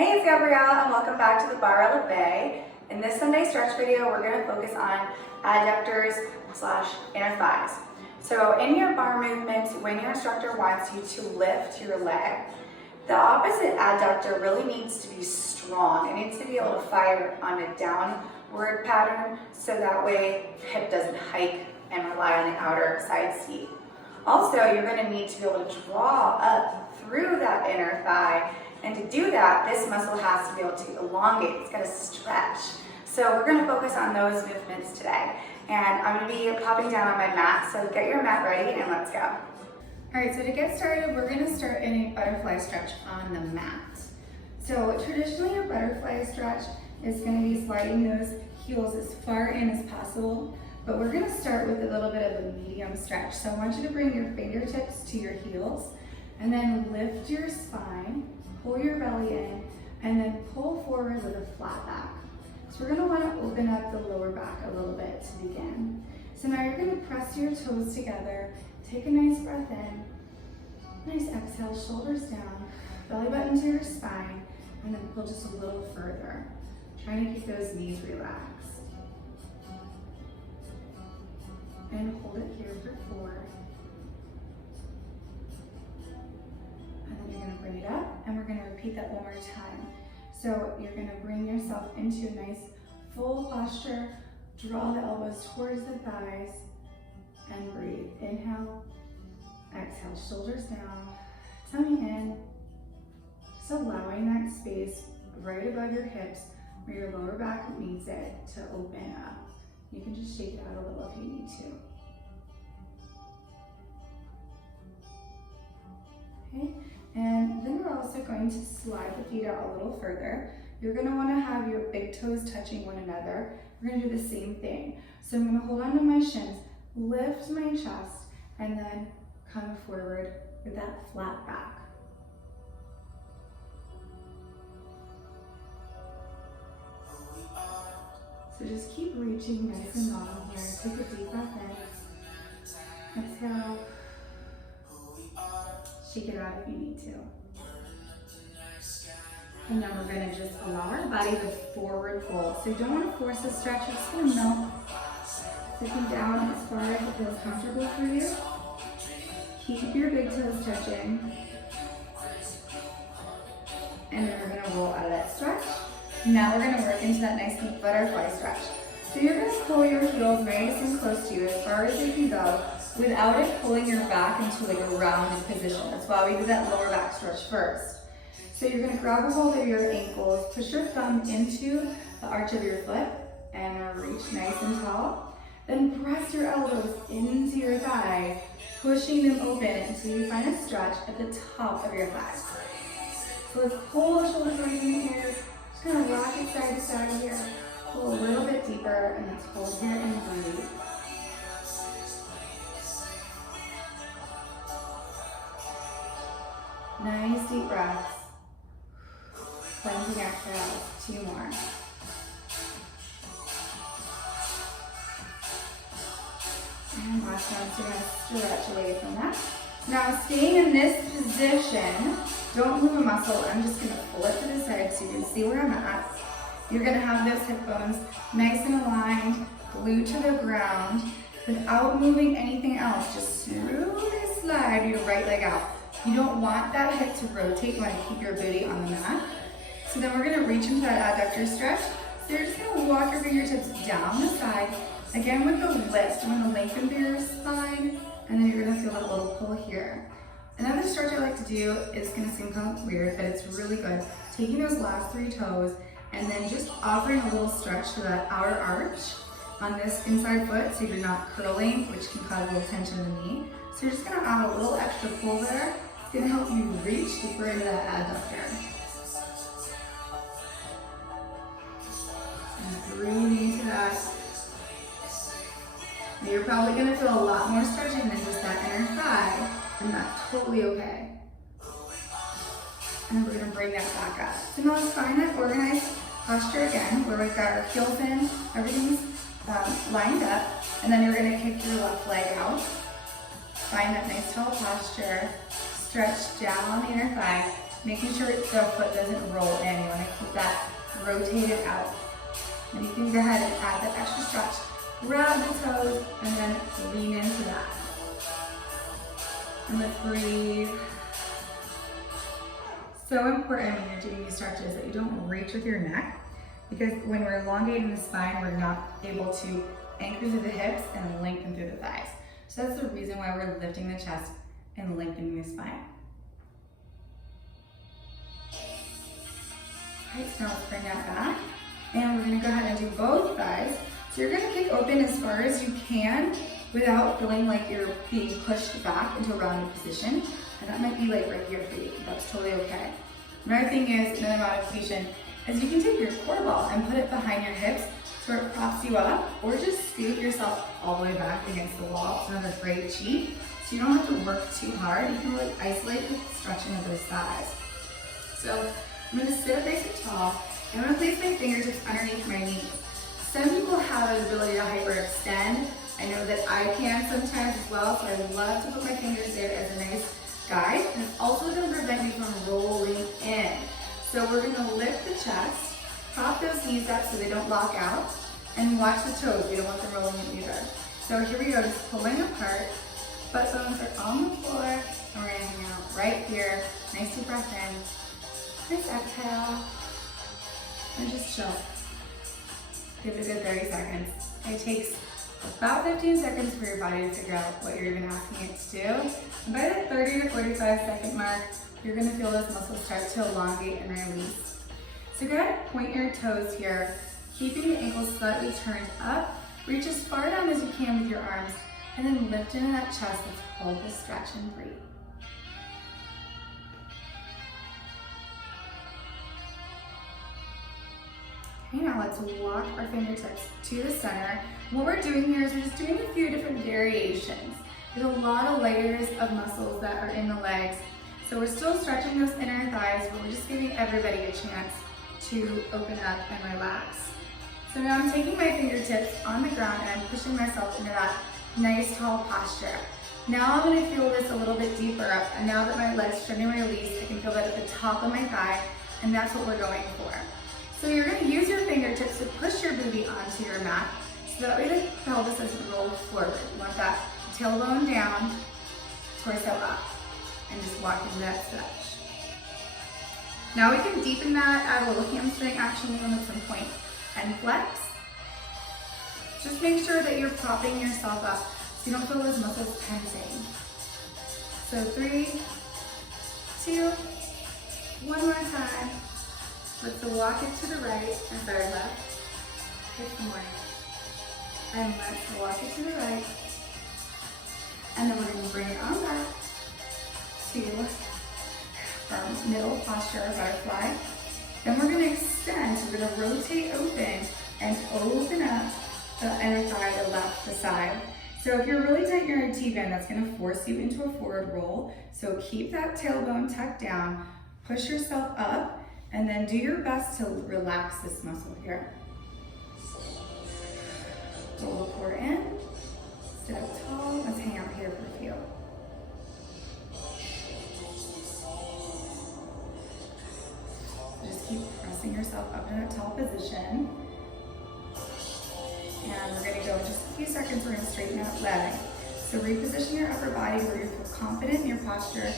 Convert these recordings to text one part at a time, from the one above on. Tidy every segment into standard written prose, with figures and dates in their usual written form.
Hey, it's Gabrielle and welcome back to the Barre Workout. In this Sunday stretch video, we're going to focus on adductors / inner thighs. So in your bar movements, when your instructor wants you to lift your leg, the opposite adductor really needs to be strong. It needs to be able to fire on a downward pattern so that way the hip doesn't hike and rely on the outer side seat. Also, you're going to need to be able to draw up through that inner thigh. And to do that, this muscle has to be able to elongate. It's got to stretch. So we're going to focus on those movements today. And I'm going to be popping down on my mat. So get your mat ready and let's go. All right, so to get started, we're going to start in a butterfly stretch on the mat. So traditionally, a butterfly stretch is going to be sliding those heels as far in as possible. But we're going to start with a little bit of a medium stretch. So I want you to bring your fingertips to your heels and then lift your spine. Pull your belly in, and then pull forward with a flat back. So we're going to want to open up the lower back a little bit to begin. So now you're going to press your toes together, take a nice breath in, nice exhale, shoulders down, belly button to your spine, and then pull just a little further. Trying to keep those knees relaxed. And hold it here for 4. And then you're going to bring it up, and we're going to repeat that one more time. So you're going to bring yourself into a nice full posture, draw the elbows towards the thighs, and breathe. Inhale, exhale, shoulders down, tummy in, just allowing that space right above your hips where your lower back needs it to open up. You can just shake it out a little if you need to. Okay. And then we're also going to slide the feet out a little further. You're going to want to have your big toes touching one another. We're going to do the same thing. So I'm going to hold on to my shins, lift my chest, and then come forward with that flat back. So just keep reaching nice and long here. Take a deep breath in. Exhale. Shake it out if you need to. And then we're going to just allow our body to forward fold. So you don't want to force the stretch, it's just going to melt. Sitting down as far as it feels comfortable for you. Keep your big toes touching. And then we're going to roll out of that stretch. Now we're going to work into that nice deep butterfly stretch. So you're going to pull your heels nice and close to you as far as you can go, without it pulling your back into like a rounded position. That's why we do that lower back stretch first. So you're going to grab a hold of your ankles, push your thumb into the arch of your foot, and reach nice and tall. Then press your elbows into your thighs, pushing them open until you find a stretch at the top of your thighs. So let's pull the shoulders away from the ears. Just going to rock it side to side here. Pull a little bit deeper, and let's hold here and breathe. Nice deep breaths. Cleansing exhale. 2 more. And last one, so we're going to stretch away from that. Now staying in this position, don't move a muscle. I'm just going to pull it to the side so you can see where I'm at. You're going to have those hip bones nice and aligned, glued to the ground, without moving anything else. Just slowly slide your right leg out. You don't want that hip to rotate. You want to keep your booty on the mat. So then we're going to reach into that adductor stretch. So you're just going to walk your fingertips down the side, again with the lift. You want to lengthen through your spine, and then you're going to feel that little pull here. Another stretch I like to do is going to seem kind of weird, but it's really good. Taking those last 3 toes, and then just offering a little stretch to that outer arch on this inside foot so you're not curling, which can cause a little tension in the knee. So you're just going to add a little extra pull there. It's going to help you reach deeper into that adductor. And breathe into that. Now you're probably going to feel a lot more stretching than just that inner thigh, and that's totally okay. And then we're going to bring that back up. So now let's find that organized posture again, where we've got our heels in, everything's lined up, and then you're going to kick your left leg out. Find that nice tall posture, stretch down the inner thigh, making sure the foot doesn't roll in. You want with that rotated out. And you can go ahead and add that extra stretch. Grab the toes and then lean into that. And let's breathe. So important when you're doing these stretches that you don't reach with your neck, because when we're elongating the spine, we're not able to anchor through the hips and lengthen through the thighs. So that's the reason why we're lifting the chest and lengthening the spine. All right, so now let's bring that back. And we're gonna go ahead and do both thighs. So you're gonna kick open as far as you can without feeling like you're being pushed back into a rounded position. And that might be like right here for you. That's totally okay. Another thing is, another modification, is you can take your core ball and put it behind your hips so it props you up, or just scoot yourself all the way back against the wall. It's another great cheat. So you don't have to work too hard. You can really isolate the stretching of those thighs. So I'm gonna sit up nice and tall. I'm gonna place my fingertips underneath my knees. Some people have the ability to hyperextend. I know that I can sometimes as well, so I love to put my fingers there as a nice guide. And it's also gonna prevent me from rolling in. So we're gonna lift the chest, prop those knees up so they don't lock out, and watch the toes. We don't want them rolling in either. So here we go, just pulling apart. Butt bones are on the floor, and we're gonna hang out right here. Nice deep breath in. Nice exhale. And just chill. Give it a good 30 seconds. It takes about 15 seconds for your body to figure out what you're even asking it to do. And by the 30 to 45 second mark, you're gonna feel those muscles start to elongate and release. So go ahead and point your toes here, keeping the ankles slightly turned up. Reach as far down as you can with your arms, and then lift into that chest. Let's hold this stretch and breathe. Okay, now let's walk our fingertips to the center. What we're doing here is we're just doing a few different variations. There's a lot of layers of muscles that are in the legs. So we're still stretching those inner thighs, but we're just giving everybody a chance to open up and relax. So now I'm taking my fingertips on the ground and I'm pushing myself into that nice tall posture. Now I'm gonna feel this a little bit deeper up, and now that my legs stretch and release, I can feel that at the top of my thigh, and that's what we're going for. So you're gonna use your fingertips to push your booty onto your mat, so that way the pelvis doesn't roll forward. You want that tailbone down, torso up, and just walk into that stretch. Now we can deepen that, add a little hamstring action at some point, and flex. Just make sure that you're propping yourself up so you don't feel those muscles tensing. So 3, 2, one more time. Let's walk it to the right, and sorry, left. Good morning. And let's walk it to the right. And then we're going to bring it on back to our middle posture, butterfly. Then we're going to extend, so we're going to rotate open and open up the inner thigh, the left, the side. So if you're really tight in your T-band, that's going to force you into a forward roll. So keep that tailbone tucked down, push yourself up, and then do your best to relax this muscle here. Roll the core in, sit up tall, let's hang out here for a few. Just keep pressing yourself up in a tall position. And we're gonna go in just a few seconds, we're gonna straighten out leg. So reposition your upper body where you feel confident in your posture.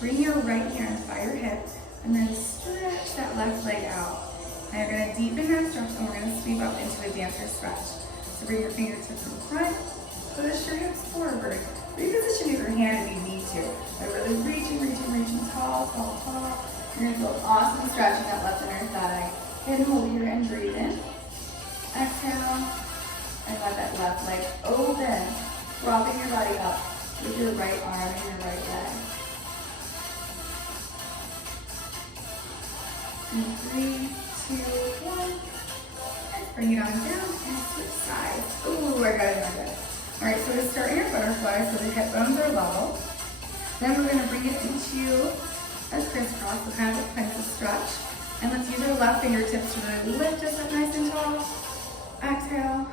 Bring your right hand by your hip, and then stretch that left leg out. And you're gonna deepen that stretch, and we're gonna sweep up into a dancer stretch. So bring your fingertips in front, push your hips forward. Reposition your hand if you need to. By really reaching, tall, tall, tall. You're gonna feel awesome stretching that left inner thigh. And hold here and breathe in. Exhale, and let that left leg open. Propping your body up with your right arm and your right leg. And 3, 2, 1. Let's bring it on down and switch sides. Ooh, I got it good. All right, so to start your butterfly, so the hip bones are level. Then we're gonna bring it into a crisscross, so kind of a princess stretch. And let's use our left fingertips to really lift us up nice and tall. Exhale,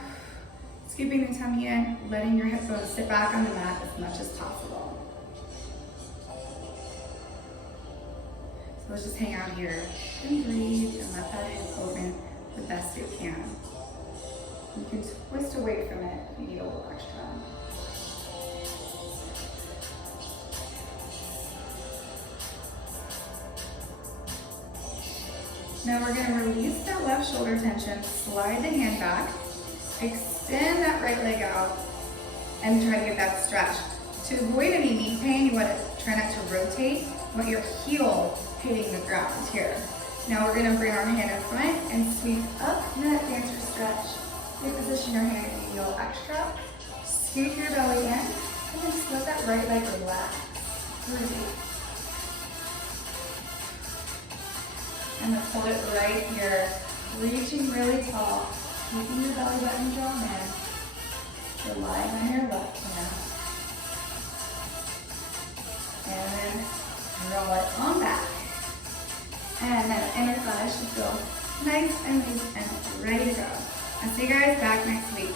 scooping the tummy in, letting your hip bones sit back on the mat as much as possible. So let's just hang out here and breathe and let You can twist away from it if you need a little extra. Now we're going to release that left shoulder tension, slide the hand back, extend that right leg out, and try to get that stretch. To avoid any knee pain, you want to try not to rotate. You want your heel hitting the ground here. Now we're going to bring our hand in front and sweep up in that dancer stretch. Reposition your hand if you feel extra. Scoop your belly in, and then just let that right leg relax. Breathe. And then hold it right here, reaching really tall, keeping your belly button drawn in, relying on your left hand. And then roll it on back. And then inner thighs should feel nice and loose and ready to go. I'll see you guys back next week.